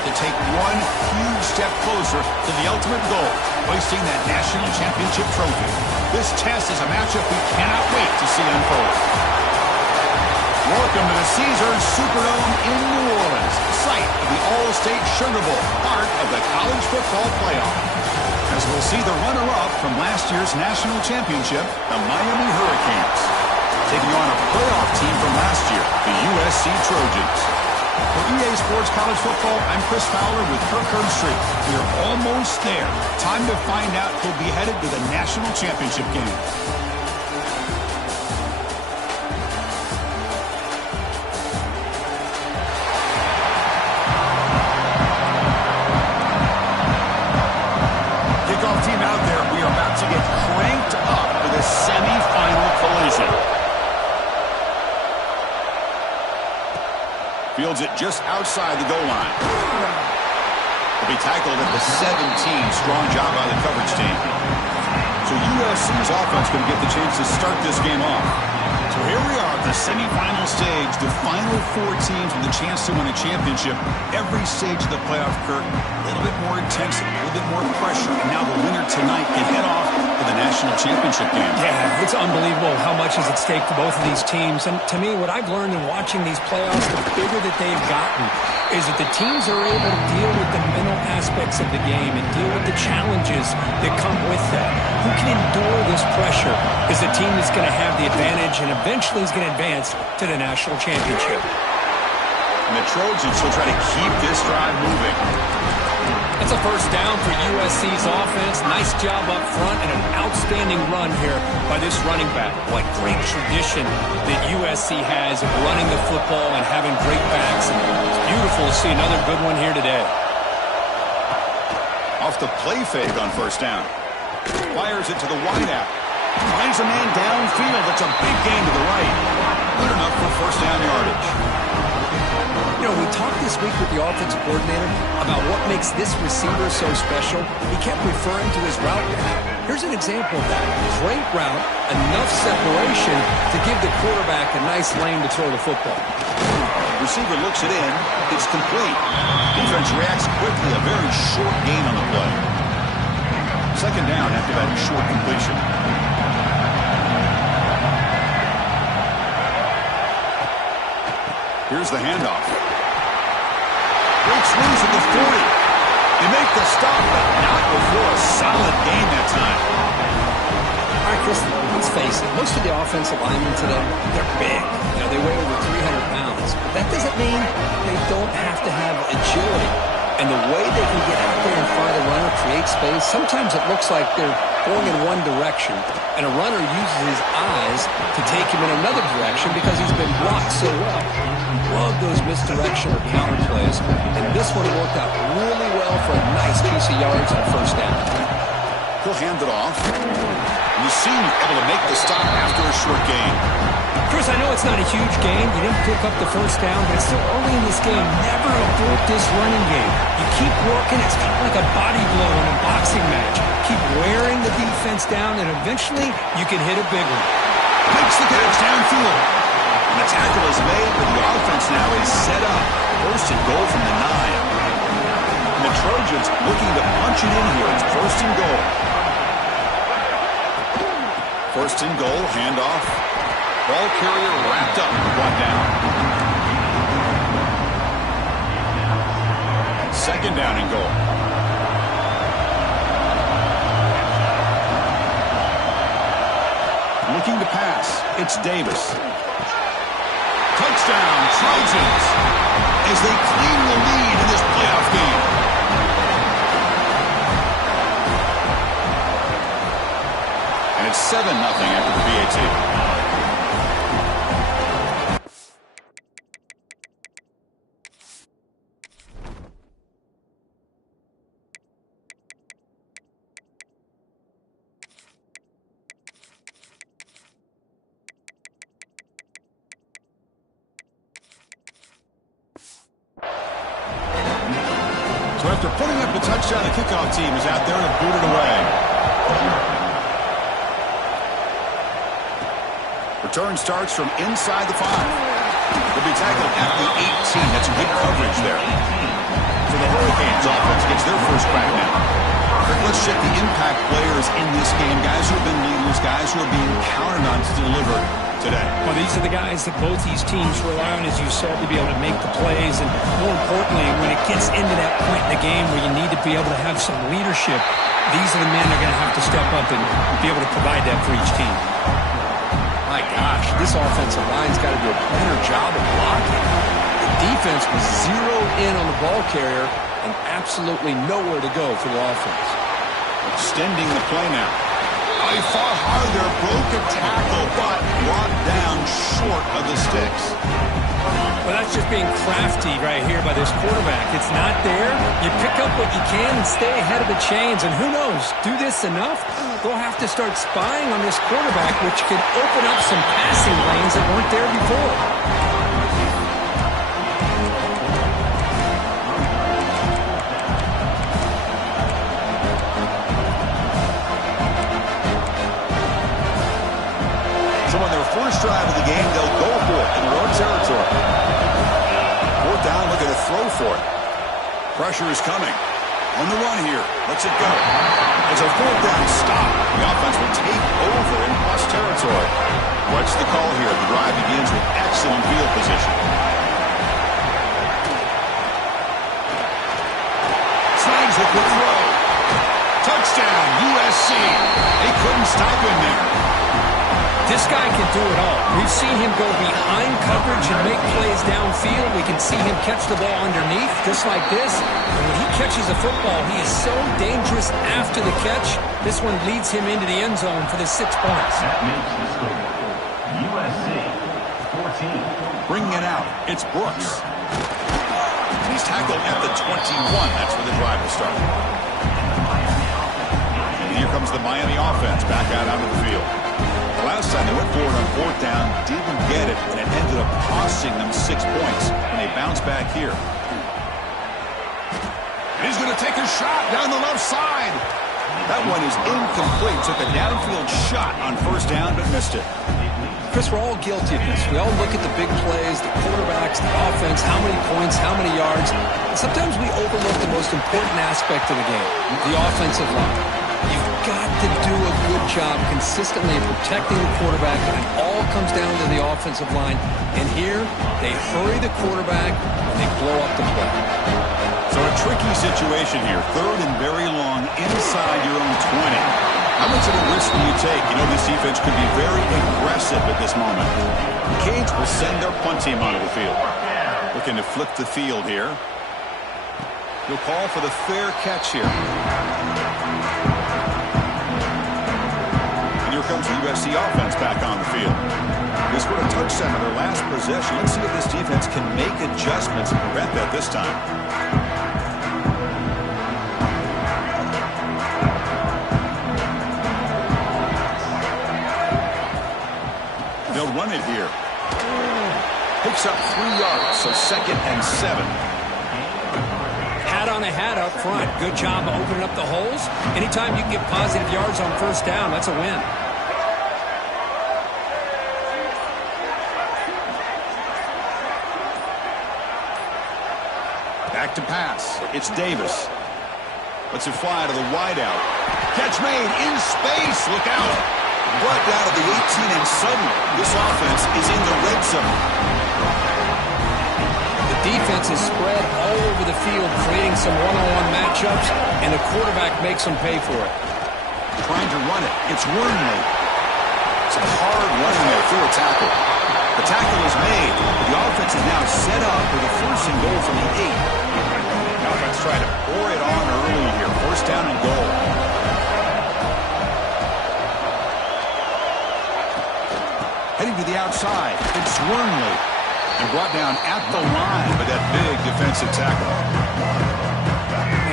to take one huge step closer to the ultimate goal, hoisting that national championship trophy. This test is a matchup we cannot wait to see unfold. Welcome to the Caesars Superdome in New Orleans, site of the All-State Sugar Bowl, part of the college football playoff. As we'll see the runner-up from last year's national championship, the Miami Hurricanes, taking on a playoff team from last year, the USC Trojans. For EA Sports College Football, I'm Chris Fowler with Kirk Herbstreit. We're almost there. Time to find out who'll be headed to the national championship game. Kickoff team out there. We are about to get cranked up for the semifinal collision. Fields it just outside the goal line. Will be tackled at the 17. Strong job by the coverage team. So USC's offense going to get the chance to start this game off. So here we are at the semifinal stage. The final four teams with a chance to win a championship. Every stage of the playoff, Kirk, a little bit more intensity, a little bit more pressure. And now the winner tonight can head off to the national championship game. Yeah, it's unbelievable how much is at stake for both of these teams. And to me, what I've learned in watching these playoffs, the bigger that they've gotten, is that the teams are able to deal with the mental aspects of the game and deal with the challenges that come with that. Who can endure this pressure is the team that's going to have the advantage and eventually is going to advance to the national championship. And the Trojans will try to keep this drive moving. It's a first down for USC's offense. Nice job up front and an outstanding run here by this running back. What great tradition that USC has of running the football and having great backs. And it's beautiful to see another good one here today. Off the play fake on first down. Fires it to the wideout. Finds a man downfield. That's a big gain to the right. Good enough for first down yardage. You know, we talked this week with the offensive coordinator about what makes this receiver so special. He kept referring to his route running. Here's an example of that. Great route, enough separation to give the quarterback a nice lane to throw the football. Receiver looks it in. It's complete. Defense reacts quickly. A very short gain on the play. Second down after that short completion. Here's the handoff. Breaks loose at the 40. They make the stop, but not before a solid gain that time. All right, Chris, let's face it. Most of the offensive linemen today, they're big. You know, they weigh over 300 pounds. But that doesn't mean they don't have to have agility. And the way they can get out there and find a runner, create space, sometimes it looks like they're going in one direction, and a runner uses his eyes to take him in another direction because he's been blocked so well. Love those misdirection or counter plays, and this one worked out really well for a nice piece of yards and a first down. He'll hand it off. And the senior able to make the stop after a short gain. Chris, I know it's not a huge gain. You didn't pick up the first down, but it's still early in this game. Never abort this running game. You keep working. It's kind of like a body blow in a boxing match. Keep wearing the defense down, and eventually you can hit a big one. Makes the catch downfield. And the tackle is made, but the offense now is set up. First and goal from the 9. And the Trojans looking to punch it in here. It's first and goal. First and goal, handoff. Ball carrier wrapped up with one down. Second down and goal. Looking to pass. It's Davis. Touchdown, Trojans, as they claim the lead in this playoff game. And it's 7-0 after the PAT. So after putting up a touchdown, the kickoff team is out there to boot it away. Return starts from inside the 5. Will be tackled at the 18. That's good coverage there. after the Hurricanes offense gets their first crack now. Let's check the impact players in this game, guys who have been leaders, guys who are being counted on to deliver today. Well, these are the guys that both these teams rely on, as you said, to be able to make the plays. And more importantly, when it gets into that point in the game where you need to be able to have some leadership, these are the men that are going to have to step up and be able to provide that for each team. My gosh, this offensive line's got to do a better job of blocking. The defense was zeroed in on the ball carrier and absolutely nowhere to go for the offense. Extending the play now. He fought harder, broke a tackle, but brought down short of the sticks. Well, that's just being crafty right here by this quarterback. It's not there. You pick up what you can and stay ahead of the chains. And who knows, do this enough, they'll have to start spying on this quarterback, which could open up some passing lanes that weren't there before. First drive of the game, they'll go for it in their own territory. Fourth down, looking to throw for it. Pressure is coming. On the run here. Lets it go. It's a fourth down stop. The offense will take over in plus territory. What's the call here? The drive begins with excellent field position. Slides with the throw. Touchdown, USC. They couldn't stop him there. This guy can do it all. We've seen him go behind coverage and make plays downfield. We can see him catch the ball underneath, just like this. And when he catches a football, he is so dangerous after the catch. This one leads him into the end zone for the 6 points. That makes the score. USC 14. Bringing it out, it's Brooks. He's tackled at the 21. That's where the drive will start. And here comes the Miami offense back out onto the field. The last time they went forward on fourth down, didn't get it, and it ended up costing them 6 points when they bounce back here. And he's going to take a shot down the left side. That one is incomplete. Took a downfield shot on first down, but missed it. Chris, we're all guilty of this. We all look at the big plays, the quarterbacks, the offense, how many points, how many yards. And sometimes we overlook the most important aspect of the game, the offensive line. You've got to do a good job consistently protecting the quarterback, and it all comes down to the offensive line. And here, they hurry the quarterback, and they blow up the play. So a tricky situation here. Third and very long inside your own 20. How much of a risk will you take? You know, this defense could be very aggressive at this moment. The Canes will send their punt team onto the field. Looking to flip the field here. He'll call for the fair catch here. Here comes the USC offense back on the field. They scored a touchdown on their last possession. Let's see if this defense can make adjustments and prevent that this time. They'll run it here. Picks up 3 yards, so 2nd and 7. Hat on a hat up front. Good job of opening up the holes. Anytime you can get positive yards on first down, that's a win. Back to pass. It's Davis. Lets it fly to the wideout. Catch made in space. Look out. Brought down to the 18, and suddenly this offense is in the red zone. Defense is spread all over the field, creating some one-on-one matchups, and the quarterback makes them pay for it. Trying to run it. It's Wormley. It's a hard running there through a tackle. The tackle is made. The offense is now set up with a first and goal from the 8. Now let's try to pour it on early here. First down and goal. Heading to the outside. It's Wormley. And brought down at the line with that big defensive tackle.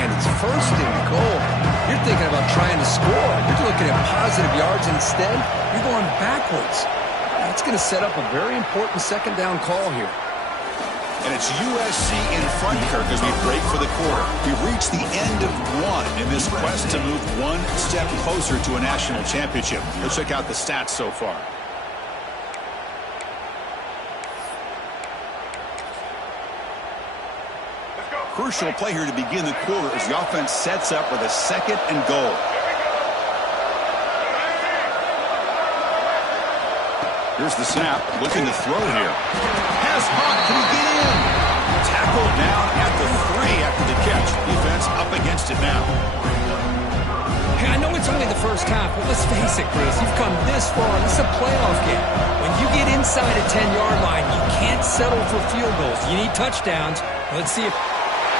And it's first and goal. You're thinking about trying to score. You're looking at positive yards. Instead, you're going backwards. That's going to set up a very important second down call here. And it's USC in front, Kirk, as we break for the quarter. We've reached the end of one in this quest to move one step closer to a national championship. Let's check out the stats so far. crucial play here to begin the quarter as the offense sets up with a 2nd and goal. Here's the snap, looking to throw here. Pass hot, can he get in? Tackled down at the 3 after the catch. Defense up against it now. Hey, I know it's only the first half, but let's face it, Chris. You've come this far. This is a playoff game. When you get inside a 10-yard line, you can't settle for field goals. You need touchdowns. Let's see if...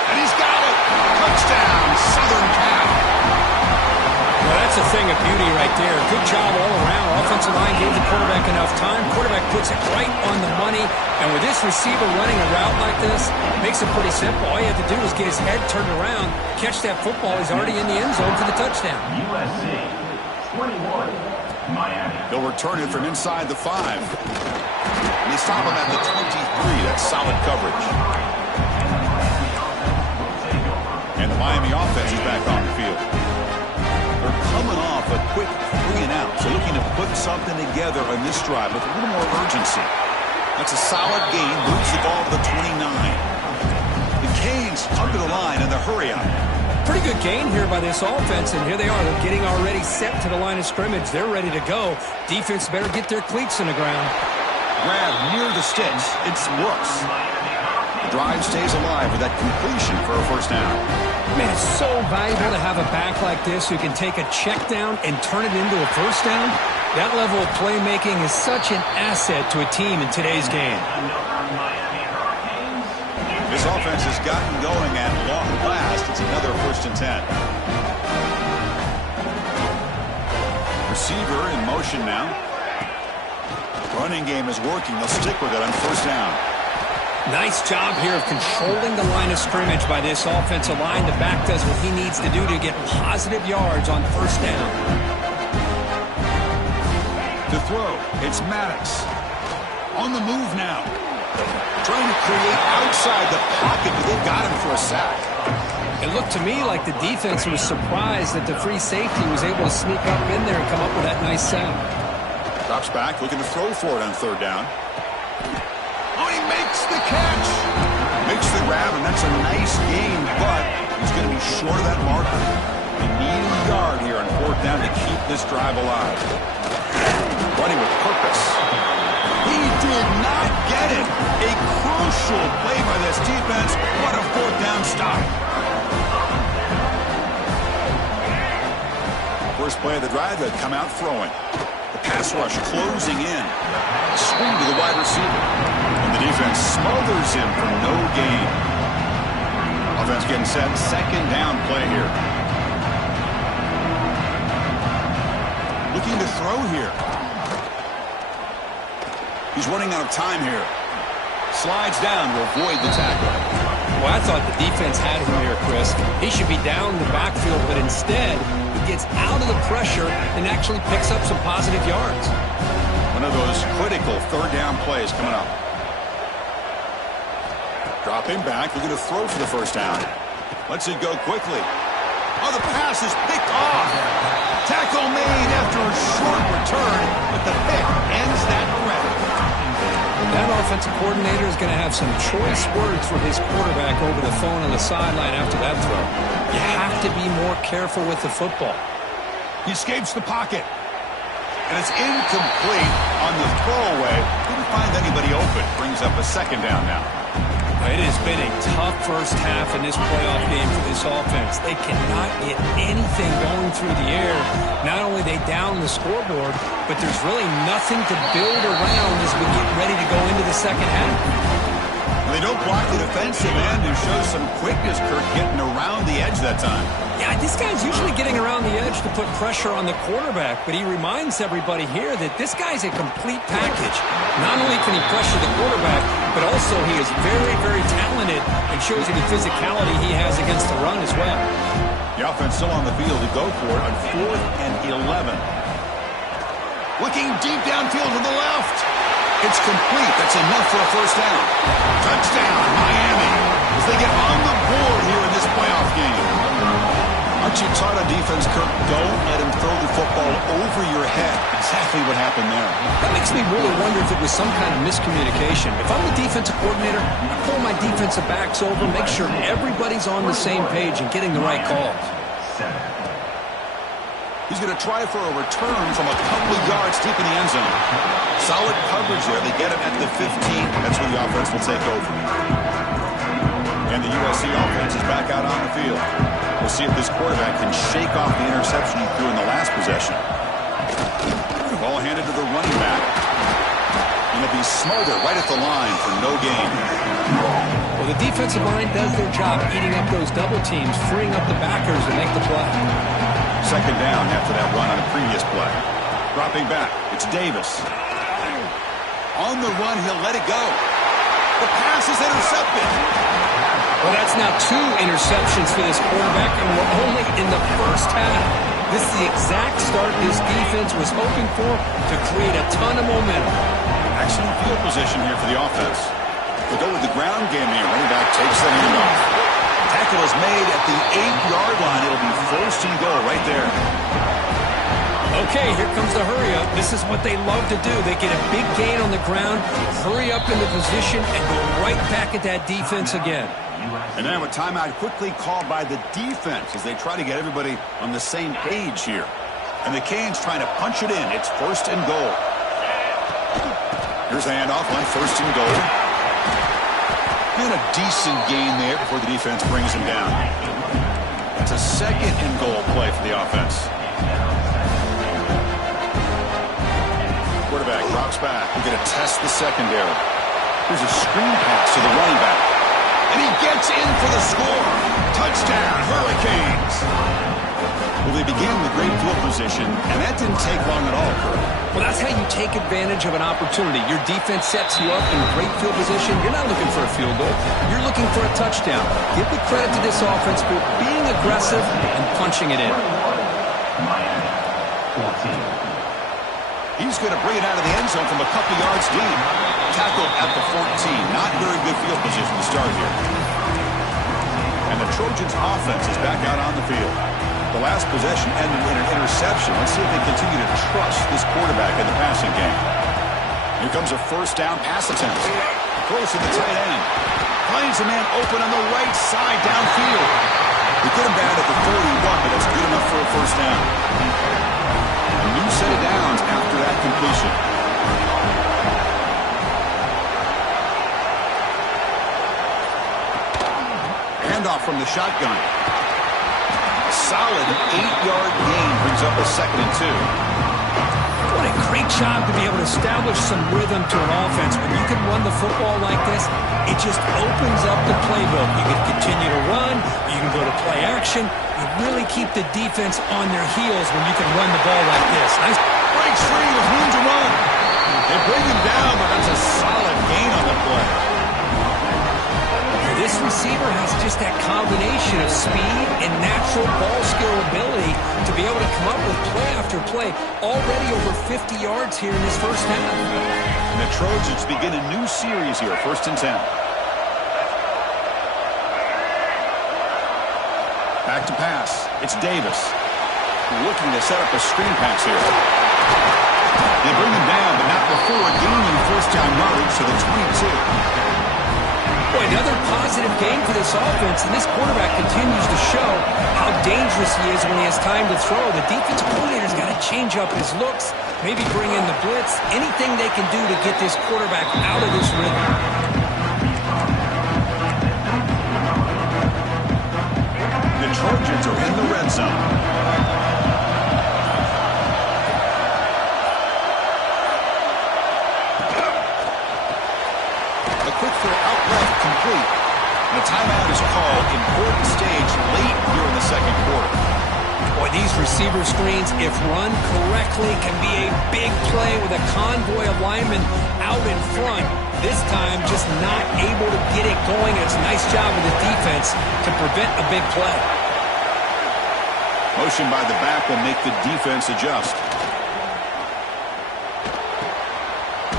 And he's got it! Touchdown, Southern Cal. Well, that's a thing of beauty right there. Good job all around. Offensive line gave the quarterback enough time. Quarterback puts it right on the money. And with this receiver running a route like this, makes it pretty simple. All you have to do is get his head turned around, catch that football. He's already in the end zone for the touchdown. USC 21, Miami. They'll return it from inside the 5. And they stop him at the 23. That's solid coverage. And the Miami offense is back on the field. They're coming off a quick 3 and out, so looking to put something together on this drive with a little more urgency. That's a solid gain, moves the ball to the 29. The Canes up to the line in the hurry up. Pretty good gain here by this offense, and here they are. They're getting already set to the line of scrimmage. They're ready to go. Defense better get their cleats in the ground. Grab near the sticks. It's Brooks. The drive stays alive with that completion for a first down. Man, it's so valuable to have a back like this who can take a check down and turn it into a first down. That level of playmaking is such an asset to a team in today's game. This offense has gotten going at long last. It's another 1st and 10. Receiver in motion now. Running game is working. They'll stick with it on 1st down. Nice job here of controlling the line of scrimmage by this offensive line. The back does what he needs to do to get positive yards on 1st down. To throw, it's Maddox. On the move now. Trying to create outside the pocket, but they've got him for a sack. It looked to me like the defense was surprised that the free safety was able to sneak up in there and come up with that nice sack. Drops back, looking to throw for it on 3rd down. Oh, he makes the catch. Makes the grab, and that's a nice gain, but he's going to be short of that marker. They need a yard here on 4th down to keep this drive alive. Running with purpose. He did not get it. A crucial play by this defense. What a 4th down stop. First play of the drive, they come out throwing. The pass rush closing in. Swing to the wide receiver. And the defense smothers him for no gain. Offense getting set. 2nd down play here. Looking to throw here. He's running out of time here. Slides down to avoid the tackle. Well, I thought the defense had him here, Chris. He should be down in the backfield, but instead, he gets out of the pressure and actually picks up some positive yards. One of those critical 3rd down plays coming up. Dropping back, looking to throw for the 1st down. Lets it go quickly. Oh, the pass is picked off. Tackle made after a short return, but the pick ends that run. That offensive coordinator is going to have some choice words for his quarterback over the phone on the sideline after that throw. You have to be more careful with the football. He escapes the pocket. And it's incomplete on the throwaway. Couldn't find anybody open. Brings up a 2nd down now. It has been a tough first half in this playoff game for this offense. They cannot get anything going through the air. Not only they down the scoreboard, but there's really nothing to build around as we get ready to go into the 2nd half. They don't block the defensive end who shows some quickness, Kirk, getting around the edge that time. Yeah, this guy's usually getting around the edge to put pressure on the quarterback, but he reminds everybody here that this guy's a complete package. Not only can he pressure the quarterback, but also he is very, very talented and shows you the physicality he has against the run as well. The offense still on the field to go for it on 4th and 11. Looking deep downfield to the left. It's complete. That's enough for a 1st down. Touchdown, Miami, as they get on the board here in this playoff game. Aren't you taught on defense, Kirk? Don't let him throw the football over your head. Exactly what happened there. That makes me really wonder if it was some kind of miscommunication. If I'm the defensive coordinator, I pull my defensive backs over, make sure everybody's on the same page and getting the right calls. He's going to try for a return from a couple of yards deep in the end zone. Solid coverage there. They get him at the 15. That's where the offense will take over. And the USC offense is back out on the field. We'll see if this quarterback can shake off the interception he threw in the last possession. Ball handed to the running back. And it'll be Smolder right at the line for no gain. Well, the defensive line does their job eating up those double teams, freeing up the backers to make the play. Second down after that run on a previous play. Dropping back, it's Davis. On the run, he'll let it go. The pass is intercepted. Well, that's now 2 interceptions for this quarterback, and we're only in the first half. This is the exact start this defense was hoping for to create a ton of momentum. Excellent field position here for the offense. They'll go with the ground game here. Running back takes the handoff. Tackle is made at the 8-yard line. It'll be first and goal right there. Okay, here comes the hurry up. This is what they love to do. They get a big gain on the ground, hurry up into position, and go right back at that defense again. And now a timeout quickly called by the defense as they try to get everybody on the same page here. And the Canes trying to punch it in. It's first and goal. Here's the handoff on first and goal. And a decent gain there before the defense brings him down. It's a second and goal play for the offense. Quarterback drops back. We're going to test the secondary. Here's a screen pass to the running back. And he gets in for the score. Touchdown, Hurricanes. Well, they began with great field position, and that didn't take long at all, Kurt. Well, that's how you take advantage of an opportunity. Your defense sets you up in great field position. You're not looking for a field goal. You're looking for a touchdown. Give the credit to this offense for being aggressive and punching it in. He's going to bring it out of the end zone from a couple yards deep. Tackled at the 14. Not very good field position to start here. And the Trojans' offense is back out on the field. The last possession ended in an interception. Let's see if they continue to trust this quarterback in the passing game. Here comes a first down pass attempt. Close to the tight end. Finds a man open on the right side downfield. They get him down at the 41, but that's good enough for a first down. A new set of downs after that completion. Handoff from the shotgun. A solid 8-yard gain brings up a second and 2. What a great job to be able to establish some rhythm to an offense. When you can run the football like this, it just opens up the playbook. You can continue to run. You can go to play action. You really keep the defense on their heels when you can run the ball like this. Nice. Breaks free with room to run. They bring him down, but that's a solid gain on the play. This receiver has just that combination of speed and natural ball skill ability to be able to come up with play after play. Already over 50 yards here in this first half. And the Trojans begin a new series here, first and 10. Back to pass. It's Davis. Looking to set up a screen pass here. They bring him down, but not before gaining first down yardage to the 22. Boy, another positive game for this offense, and this quarterback continues to show how dangerous he is when he has time to throw. The defensive coordinator's got to change up his looks, maybe bring in the blitz, anything they can do to get this quarterback out of this rhythm. The Trojans are in the red zone. A quick throw out left, complete. And a timeout is called. Important stage late here in the second quarter. Boy, these receiver screens, if run correctly, can be a big play with a convoy of linemen out in front. This time, just not able to get it going. It's a nice job of the defense to prevent a big play. Motion by the back will make the defense adjust.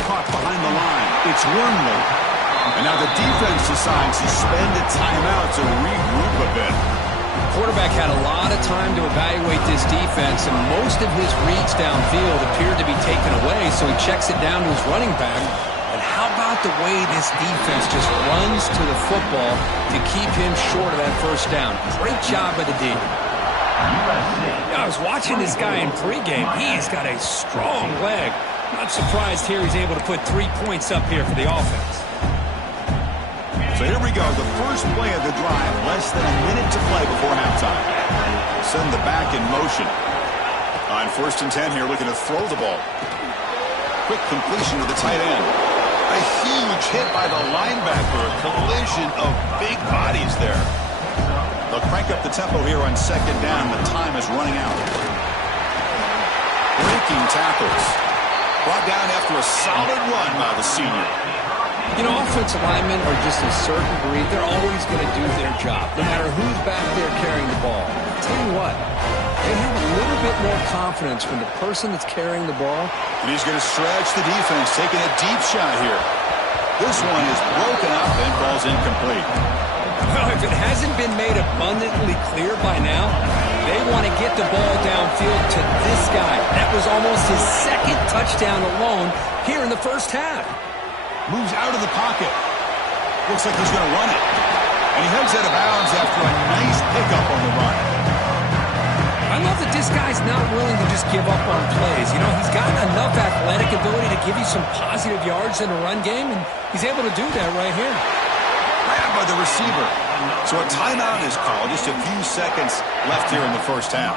Caught behind the line. It's Wormley. And now the defense decides to spend a timeout to regroup a bit. Quarterback had a lot of time to evaluate this defense, and most of his reads downfield appeared to be taken away, so he checks it down to his running back. But how about the way this defense just runs to the football to keep him short of that first down? Great job by the D. I was watching this guy in pregame. He's got a strong leg. Not surprised here he's able to put 3 points up here for the offense. So here we go, the first play of the drive, less than a minute to play before halftime. Send the back in motion. On 1st and 10 here, looking to throw the ball. Quick completion to the tight end. A huge hit by the linebacker, a collision of big bodies there. They'll crank up the tempo here on 2nd down. The time is running out. Breaking tackles. Brought down after a solid run by the senior. You know, offensive linemen are just a certain breed. They're always going to do their job, no matter who's back there carrying the ball. I'll tell you what, they have a little bit more confidence when the person that's carrying the ball. And he's going to stretch the defense, taking a deep shot here. This one is broken up and falls incomplete. Well, if it hasn't been made abundantly clear by now, they want to get the ball downfield to this guy. That was almost his 2nd touchdown alone here in the first half. Moves out of the pocket. Looks like he's going to run it. And he heads out of bounds after a nice pickup on the run. I love that this guy's not willing to just give up on plays. You know, he's got enough athletic ability to give you some positive yards in the run game, and he's able to do that right here. Grabbed by the receiver. So a timeout is called. Just a few seconds left here in the first half.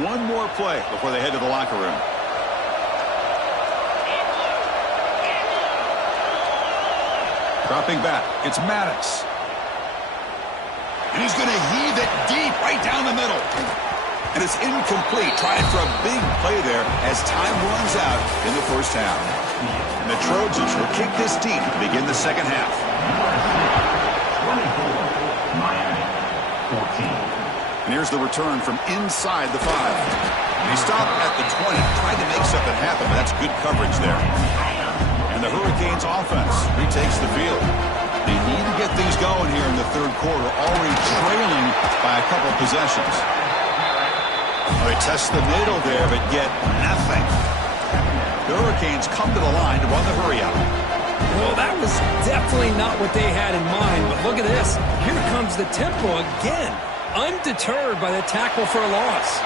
One more play before they head to the locker room. Dropping back, it's Maddox. And he's going to heave it deep right down the middle. And it's incomplete. Trying for a big play there as time runs out in the first half. And the Trojans will kick this deep to begin the second half. Miami, 14. And here's the return from inside the 5. And he stopped at the 20, tried to make something happen, but that's good coverage there. And the Hurricanes offense retakes the field. They need to get things going here in the 3rd quarter, already trailing by a couple possessions. They test the middle there, but get nothing. The Hurricanes come to the line to run the hurry out. Well, that was definitely not what they had in mind, but look at this. Here comes the tempo again, undeterred by the tackle for a loss.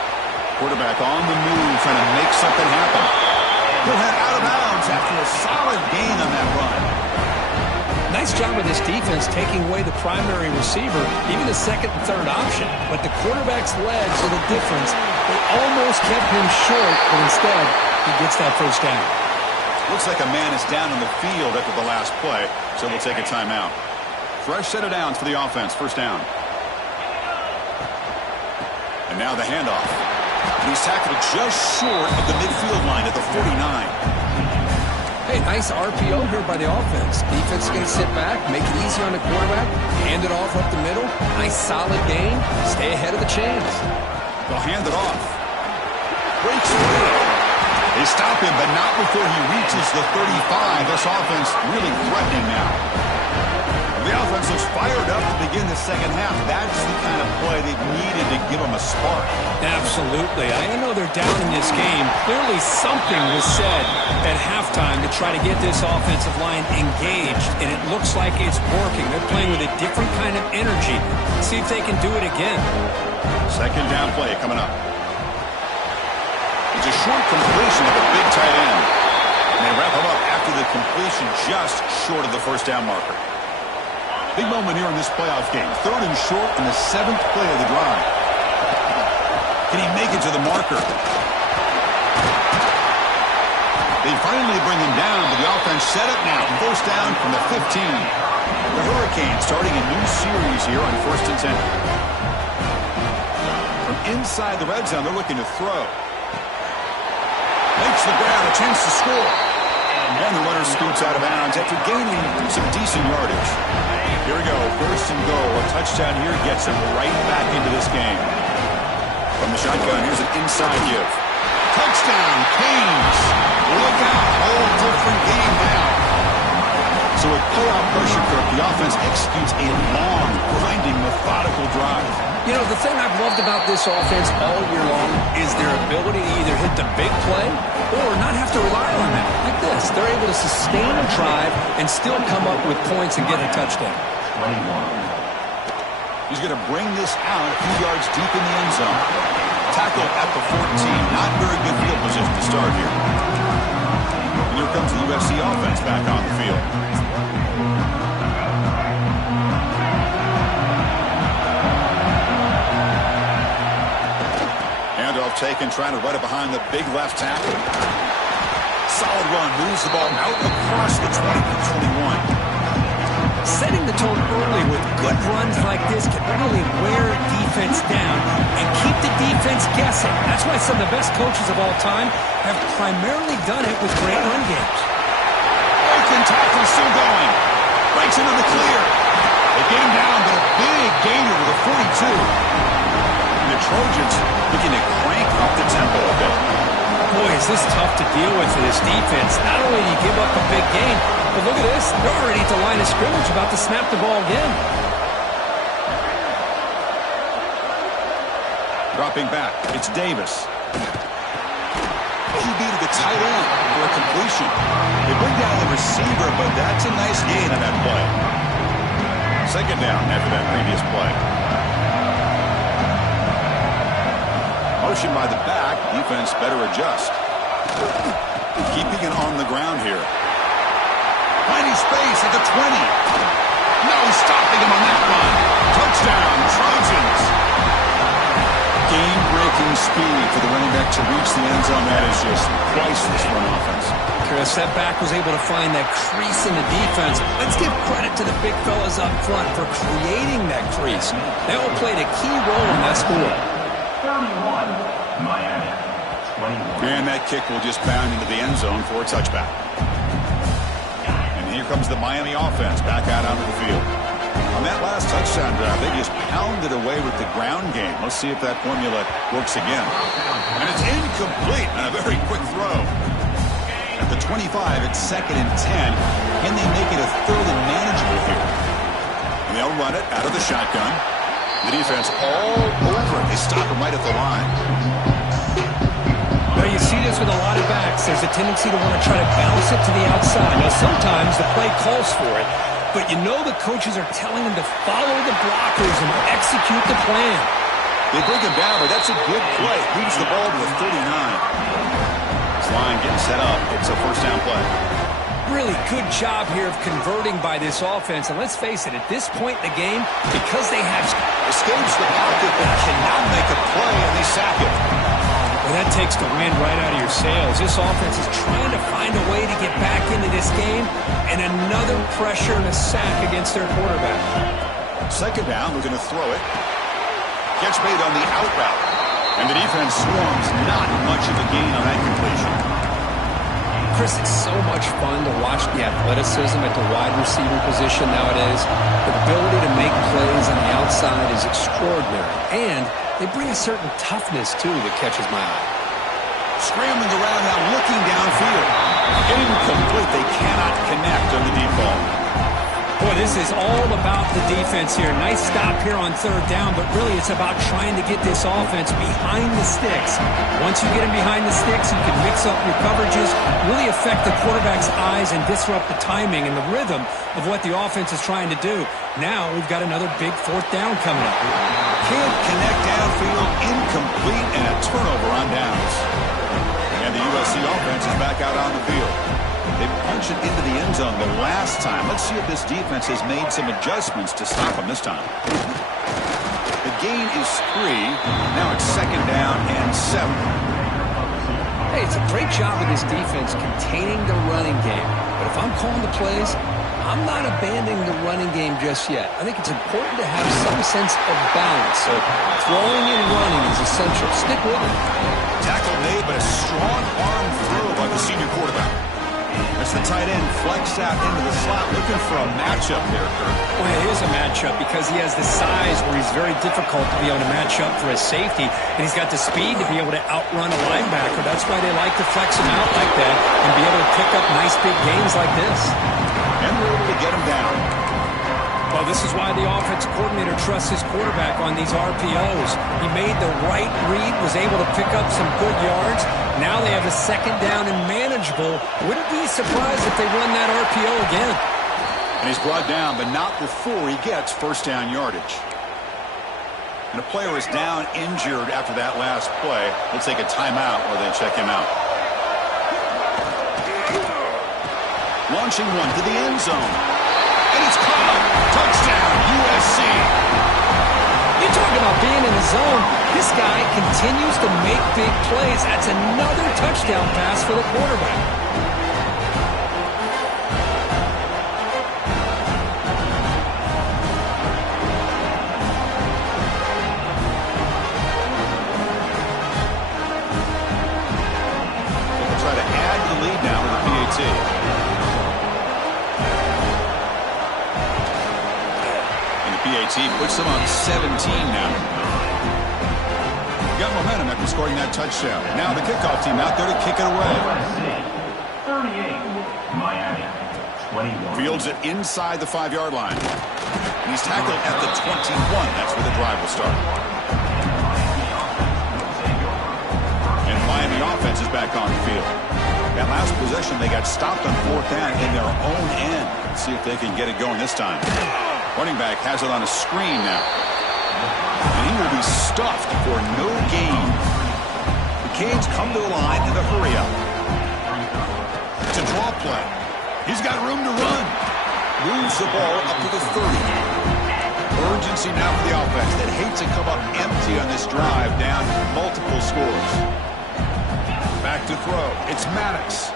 Quarterback on the move, trying to make something happen. He'll head out of bounds after a solid gain on that run. Nice job of this defense taking away the primary receiver, even the 2nd and 3rd option. But the quarterback's legs are the difference. They almost kept him short, but instead, he gets that first down. Looks like a man is down on the field after the last play, so we'll take a timeout. Fresh set of downs for the offense, first down. And now the handoff. And he's tackled just short of the midfield line at the 49. Hey, nice RPO here by the offense. Defense is going to sit back, make it easy on the quarterback, hand it off up the middle. Nice solid gain. Stay ahead of the chains. They'll hand it off. Breaks away. They stop him, but not before he reaches the 35. This offense really threatening now. The offense looks fired up to begin the second half. That's the kind of play they've needed to give them a spark. Absolutely. I know they're down in this game. Clearly something was said at halftime to try to get this offensive line engaged, and it looks like it's working. They're playing with a different kind of energy. Let's see if they can do it again. Second down play coming up. It's a short completion of a big tight end. And they wrap him up after the completion just short of the first down marker. Big moment here in this playoff game. 3rd and short in the 7th play of the drive. Can he make it to the marker? They finally bring him down, but the offense set up now. First down from the 15. The Hurricanes starting a new series here on 1st and 10. From inside the red zone, they're looking to throw. Makes the grab, a chance to score. And the runner scoots out of bounds after gaining some decent yardage. Here we go, 1st and goal. A touchdown here gets him right back into this game. From the shotgun, here's an inside give. Touchdown, Canes. Look out, whole different game now. So So with playoff pressure cook, the offense executes a long, grinding, methodical drive. You know, the thing I've loved about this offense all year long is their ability to either hit the big play or not have to rely on that. Like this, they're able to sustain a drive and still come up with points and get a touchdown. 21. He's going to bring this out a few yards deep in the end zone. Tackle at the 14. Not very good field position to start here. And here comes the USC offense back on the field. Handoff taken, trying to run it behind the big left tackle. Solid run, moves the ball out across the 20-21. Setting the tone early with good runs like this can really wear defense down and keep the defense guessing. That's why some of the best coaches of all time have primarily done it with great run games. Breaking tackle still going. Breaks into the clear. They gain down, but a big gainer with a 42. And the Trojans looking to crank up the tempo a bit. Boy, is this tough to deal with for this defense. Not only do you give up a big gain, but look at this. They're already at the line of scrimmage about to snap the ball again. Dropping back, it's Davis. QB to the tight end for a completion. They bring down the receiver, but that's a nice gain on that play. Second down after that previous play. Motion by the back. Defense better adjust. Keeping it on the ground here. Finding space at the 20. No stopping him on that run. Touchdown, Trojans. Game-breaking speed for the running back to reach the end zone. That is just priceless for an offense. Chris, that back was able to find that crease in the defense. Let's give credit to the big fellas up front for creating that crease. They all played a key role in that score. 31. Miami. 21. And that kick will just bound into the end zone for a touchback. And here comes the Miami offense back out onto the field. On that last touchdown drive, they just pounded away with the ground game. Let's see if that formula works again. And it's incomplete on a very quick throw. At the 25, it's 2nd and 10. Can they make it a 3rd and manageable here? And they'll run it out of the shotgun. The defense all over it. They stop him right at the line. Now you see this with a lot of backs. There's a tendency to want to try to bounce it to the outside. Now sometimes the play calls for it, but you know the coaches are telling them to follow the blockers and execute the plan. They bring him down, but that's a good play. Moves the ball to the 39. This line getting set up. It's a first down play. Really good job here of converting by this offense. And let's face it, at this point in the game, because they have Escapes the pocket, but cannot make a play, and they sack it. well, that takes the wind right out of your sails. This offense is trying to find a way to get back into this game, and another pressure and a sack against their quarterback. Second down, looking to throw it. Gets made on the out route. And the defense swarms. Not much of a gain on that completion. Chris, it's so much fun to watch the athleticism at the wide receiver position nowadays. The ability to make plays on the outside is extraordinary. And they bring a certain toughness, too, that catches my eye. Scrambling around now, looking downfield. Incomplete. They cannot connect on the deep ball. Boy, this is all about the defense here. Nice stop here on 3rd down, but really it's about trying to get this offense behind the sticks. Once you get them behind the sticks, you can mix up your coverages, really affect the quarterback's eyes and disrupt the timing and the rhythm of what the offense is trying to do. Now we've got another big 4th down coming up. Can't connect downfield, incomplete, and a turnover on downs. And the USC offense is back out on the field. They punched it into the end zone the last time. Let's see if this defense has made some adjustments to stop them this time. The gain is 3. Now it's 2nd down and 7. Hey, it's a great job of this defense containing the running game. But if I'm calling the plays, I'm not abandoning the running game just yet. I think it's important to have some sense of balance. So throwing and running is essential. Stick with it. Tackle made, but a strong arm throw by the senior quarterback. As the tight end flexed out into the slot, looking for a matchup there, Kirk. Well, it is a matchup because he has the size where he's very difficult to be able to match up for his safety, and he's got the speed to be able to outrun a linebacker. That's why they like to flex him out like that and be able to pick up nice big gains like this. And they're able to get him down. Well, this is why the offensive coordinator trusts his quarterback on these RPOs. He made the right read, was able to pick up some good yards. Now they have a second down and manageable. Wouldn't be surprised if they run that RPO again. And he's brought down, but not before he gets first down yardage. And a player is down injured after that last play. They'll take a timeout or they check him out. Launching one to the end zone. And it's caught. Touchdown, USC. You talk about being in the zone. This guy continues to make big plays. That's another touchdown pass for the quarterback. They'll try to add to the lead now with the PAT. PAT puts them on 17 now. Got momentum after scoring that touchdown. Now the kickoff team out there to kick it away. 38, Miami, 21. Fields it inside the 5-yard line. And he's tackled at the 21. That's where the drive will start. And Miami offense is back on the field. That last possession, they got stopped on 4th down in their own end. Let's see if they can get it going this time. Running back has it on a screen now. And he will be stuffed for no gain. The Canes come to the line in a hurry up. It's a draw play. He's got room to run. Moves the ball up to the 30. Urgency now for the offense that hates to come up empty on this drive, down multiple scores. Back to throw. It's Maddox.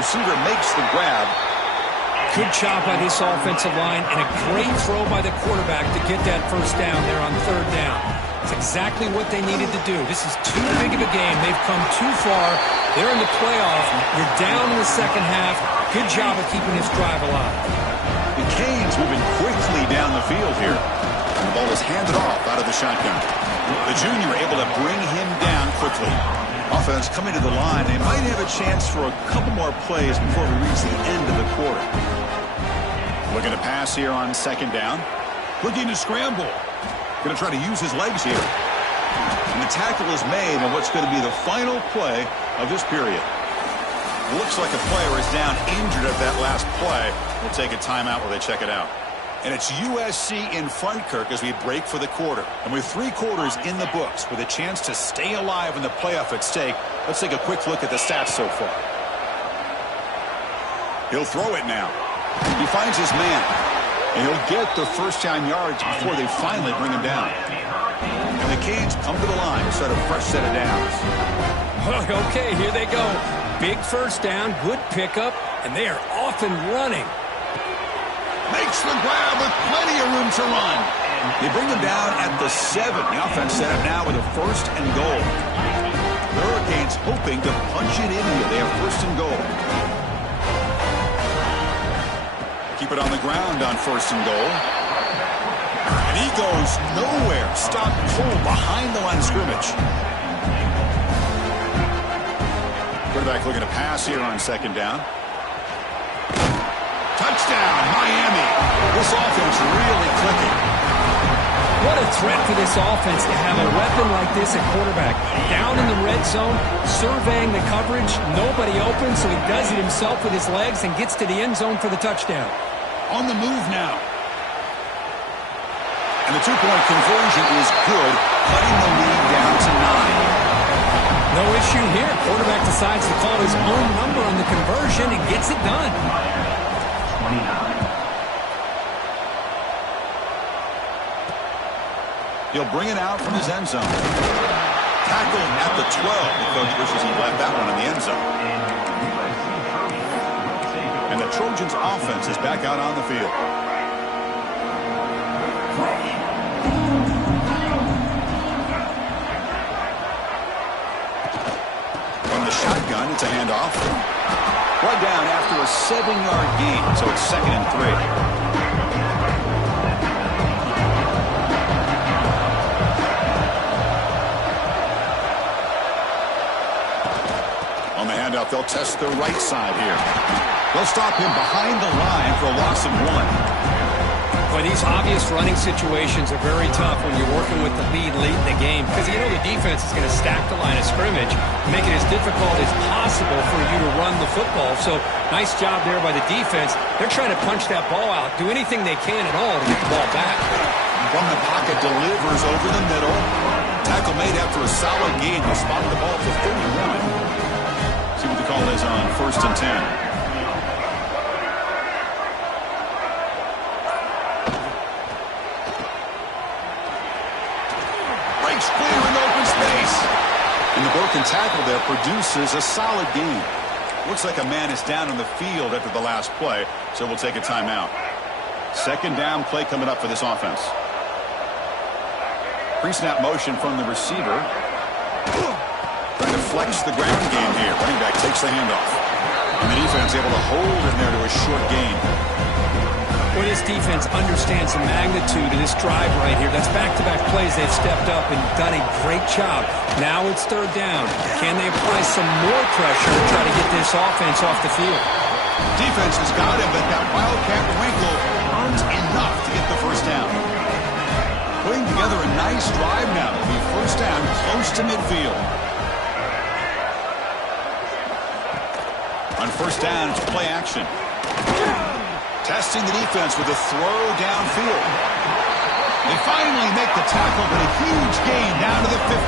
Receiver makes the grab. Good job by this offensive line and a great throw by the quarterback to get that first down there on 3rd down. It's exactly what they needed to do. This is too big of a game. They've come too far. They're in the playoff. You're down in the second half. Good job of keeping this drive alive. The Canes moving quickly down the field here. And the ball is handed off out of the shotgun. The junior able to bring him down quickly. Offense coming to the line. They might have a chance for a couple more plays before we reach the end of the quarter. Looking to pass here on 2nd down. Looking to scramble. Going to try to use his legs here. And the tackle is made on what's going to be the final play of this period. Looks like a player is down injured at that last play. We'll take a timeout while they check it out. And it's USC in front, Kirk, as we break for the quarter. And with 3 quarters in the books, with a chance to stay alive in the playoff at stake, let's take a quick look at the stats so far. He'll throw it now. He finds his man. And he'll get the first down yards before they finally bring him down. And the Canes come to the line to start a fresh set of downs. Okay, here they go. Big first down, good pickup, and they are off and running. Makes the grab with plenty of room to run. They bring him down at the 7. The offense set up now with a 1st and goal. The Hurricanes hoping to punch it in here. They have 1st and goal. Keep it on the ground on 1st and goal. And he goes nowhere. Stopped cold behind the line of scrimmage. Quarterback looking to pass here on 2nd down. Touchdown, Miami. This offense really clicking. What a threat for this offense to have a weapon like this at quarterback. Down in the red zone, surveying the coverage, nobody open, so he does it himself with his legs and gets to the end zone for the touchdown. On the move now. And the 2-point conversion is good, cutting the lead down to 9. No issue here. Quarterback decides to call his own number on the conversion and gets it done. 29. He'll bring it out from his end zone. Tackled at the 12. The coach wishes he left that one in the end zone. And the Trojans offense is back out on the field. From the shotgun, it's a handoff. Brought down after a 7-yard gain, so it's 2nd and 3. They'll test the right side here. They'll stop him behind the line for a loss of 1. Boy, these obvious running situations are very tough when you're working with the lead late in the game because you know the defense is going to stack the line of scrimmage, make it as difficult as possible for you to run the football. So nice job there by the defense. They're trying to punch that ball out, do anything they can at all to get the ball back. From the pocket, delivers over the middle. Tackle made after a solid gain. They'll spot the ball for 31. See what the call is on 1st and 10. Clear in open space. And the broken tackle there produces a solid gain. Looks like a man is down on the field after the last play, so we'll take a timeout. 2nd down play coming up for this offense. Pre-snap motion from the receiver. Trying to flex the ground game here. Running back takes the handoff. And the defense able to hold in there to a short gain. Well, this defense understands the magnitude of this drive right here. That's back-to-back plays. They've stepped up and done a great job. Now it's 3rd down. Can they apply some more pressure to try to get this offense off the field? Defense has got him, but that wildcat wrinkle earns enough to get the 1st down. Putting together a nice drive now. It'll be 1st down close to midfield. On 1st down, it's play action. Testing the defense with a throw downfield. They finally make the tackle, but a huge gain down to the 15.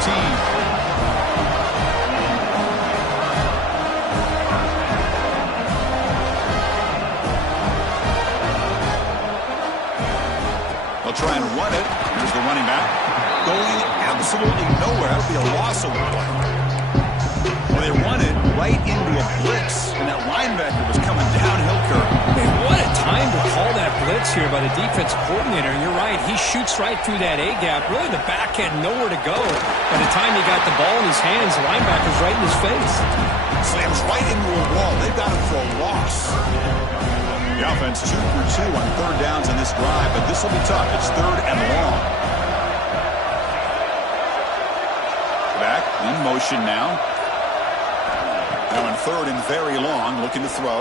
They'll try and run it. Here's the running back. Going absolutely nowhere. That would be a loss of 1. Well, they run it right into a blitz, and that linebacker was coming downhill curve. Man, what a time to call that blitz here by the defense coordinator. You're right. He shoots right through that A-gap. Really, the back had nowhere to go. By the time he got the ball in his hands, the linebacker's right in his face. Slams right into a wall. They've got him for a loss. The offense 2 for 2 on 3rd downs in this drive, but this will be tough. It's 3rd and long. Back in motion now. Now in 3rd and very long, looking to throw.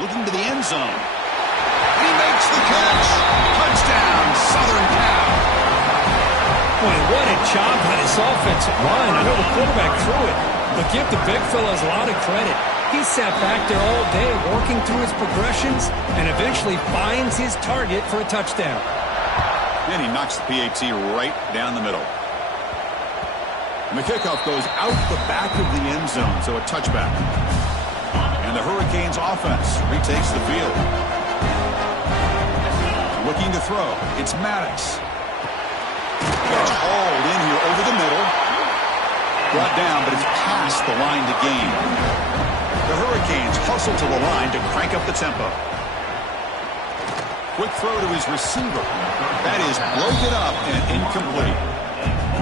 Looking to the end zone. He makes the catch. Touchdown, Southern Cal. Boy, what a job by this offensive line. I know the quarterback threw it, but give the big fellas a lot of credit. He sat back there all day working through his progressions and eventually finds his target for a touchdown. And he knocks the PAT right down the middle. And the kickoff goes out the back of the end zone, so a touchback. And the Hurricanes offense retakes the field. Looking to throw. It's Maddox. Gets hauled in here over the middle. Brought down, but it's past the line to gain. The Hurricanes hustle to the line to crank up the tempo. Quick throw to his receiver. That is broken up and incomplete.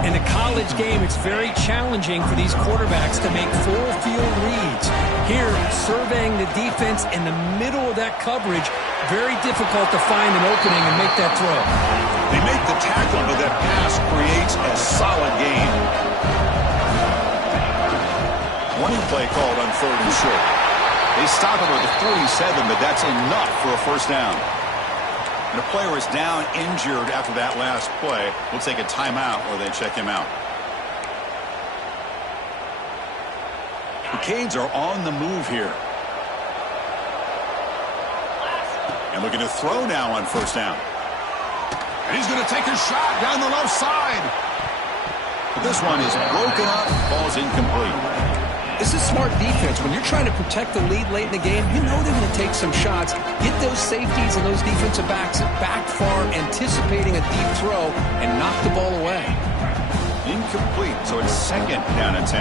In the college game, it's very challenging for these quarterbacks to make full field reads. Here, surveying the defense in the middle of that coverage, very difficult to find an opening and make that throw. They make the tackle, but that pass creates a solid gain. Running play called on 3rd and short. They stop him at the 47, but that's enough for a 1st down. And the player is down injured after that last play. We'll take a timeout or they check him out. The Canes are on the move here. And looking to throw now on 1st down. And he's going to take a shot down the left side. But this one is broken up, falls incomplete. This is smart defense. When you're trying to protect the lead late in the game, you know they're going to take some shots, get those safeties and those defensive backs back far, anticipating a deep throw, and knock the ball away. Incomplete, so it's 2nd down and 10.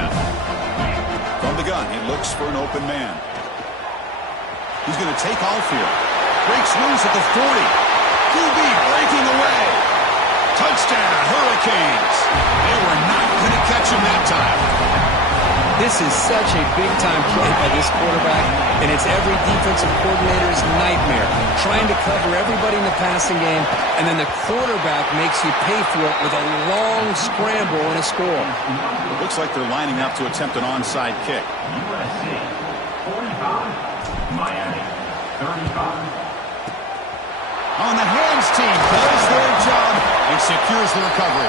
From the gun, he looks for an open man. He's going to take off here. Breaks loose at the 40. QB breaking away. Touchdown, Hurricanes. They were not going to catch him that time. This is such a big-time play by this quarterback, and it's every defensive coordinator's nightmare, trying to cover everybody in the passing game, and then the quarterback makes you pay for it with a long scramble and a score. Looks like they're lining up to attempt an onside kick. USC 45, Miami 35. On the hands team does their job and secures the recovery.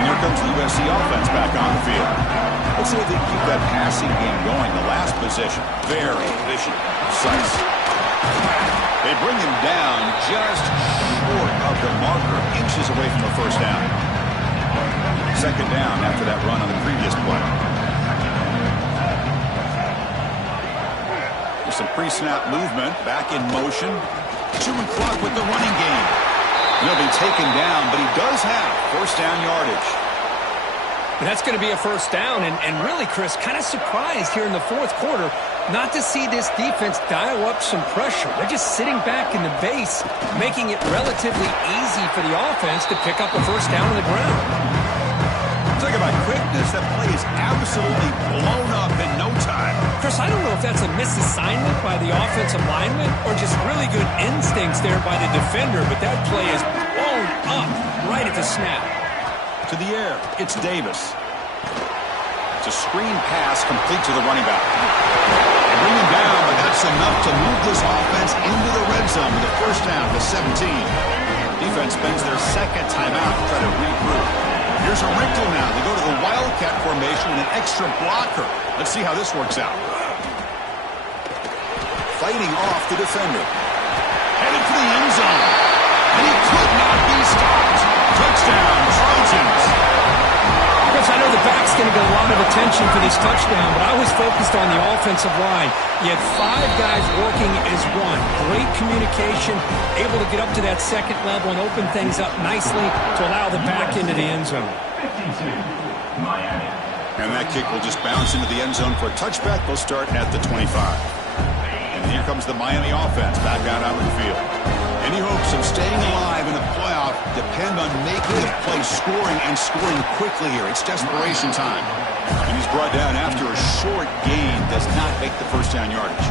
And here comes the USC offense back on the field. Let's see if they keep that passing game going. The last possession, very efficient, precise. They bring him down just short of the marker, inches away from the first down. Second down after that run on the previous play. Some pre-snap movement, back in motion. Chewing clock with the running game. He'll be taken down, but he does have first down yardage. And that's going to be a first down, and really, Chris, kind of surprised here in the fourth quarter not to see this defense dial up some pressure. They're just sitting back in the base, making it relatively easy for the offense to pick up a first down on the ground. Talk about quickness. That play is absolutely blown up in no time. Chris, I don't know if that's a misassignment by the offensive lineman or just really good instincts there by the defender, but that play is blown up right at the snap. To the air, it's Davis. It's a screen pass complete to the running back. They bring him down, but that's enough to move this offense into the red zone with a first down to 17. Defense spends their second timeout to try to regroup. Here's a wrinkle now. They go to the Wildcat formation with an extra blocker. Let's see how this works out. Fighting off the defender. Headed for the end zone. And he could not be stopped. Touchdown, Trojans. Chris, I know the back's going to get a lot of attention for this touchdown, but I was focused on the offensive line. You had 5 guys working as one. Great communication, able to get up to that second level and open things up nicely to allow the back into the end zone. 52, Miami. And that kick will just bounce into the end zone for a touchback. They'll start at the 25. And here comes the Miami offense back out onto the field. Any hopes of staying alive in the playoff depend on making the play, scoring, and scoring quickly here. It's desperation time. And he's brought down after a short gain. Does not make the first down yardage.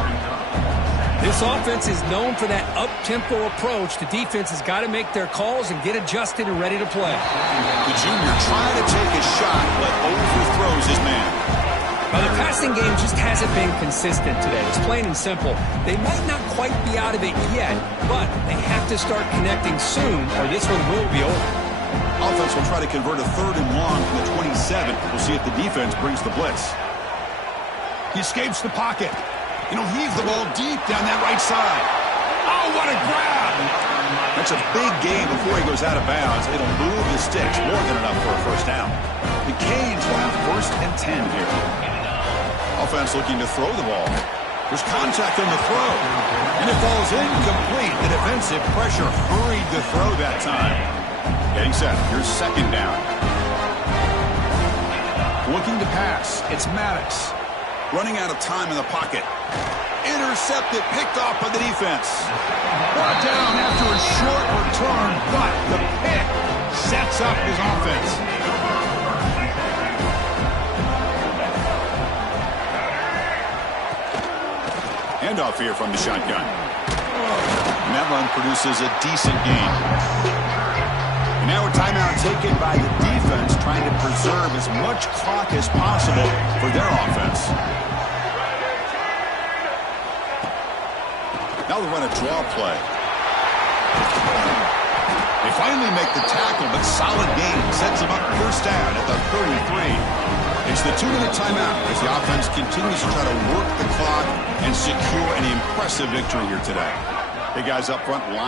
This offense is known for that up-tempo approach. The defense has got to make their calls and get adjusted and ready to play. The junior trying to take a shot, but overthrows his man. Well, the passing game just hasn't been consistent today. It's plain and simple. They might not quite be out of it yet, but they have to start connecting soon, or this one will be over. Offense will try to convert a 3rd and long from the 27. We'll see if the defense brings the blitz. He escapes the pocket. Heave the ball deep down that right side. Oh, what a grab! That's a big gain before he goes out of bounds. It'll move the sticks, more than enough for a first down. The Canes will have 1st and 10 here. Offense looking to throw the ball. There's contact on the throw. And it falls incomplete. The defensive pressure hurried the throw that time. Getting set. Here's 2nd down. Looking to pass. It's Maddox. Running out of time in the pocket. Intercepted. Picked off by the defense. Brought down after a short return, but the pick sets up his offense. Handoff here from the shotgun. And that run produces a decent gain. And now a timeout taken by the defense, trying to preserve as much clock as possible for their offense. Now they run a draw play. They finally make the tackle, but solid gain sets them up first down at the 33. It's the 2-minute timeout as the offense continues to try to work the clock and secure an impressive victory here today. Hey guys up front, line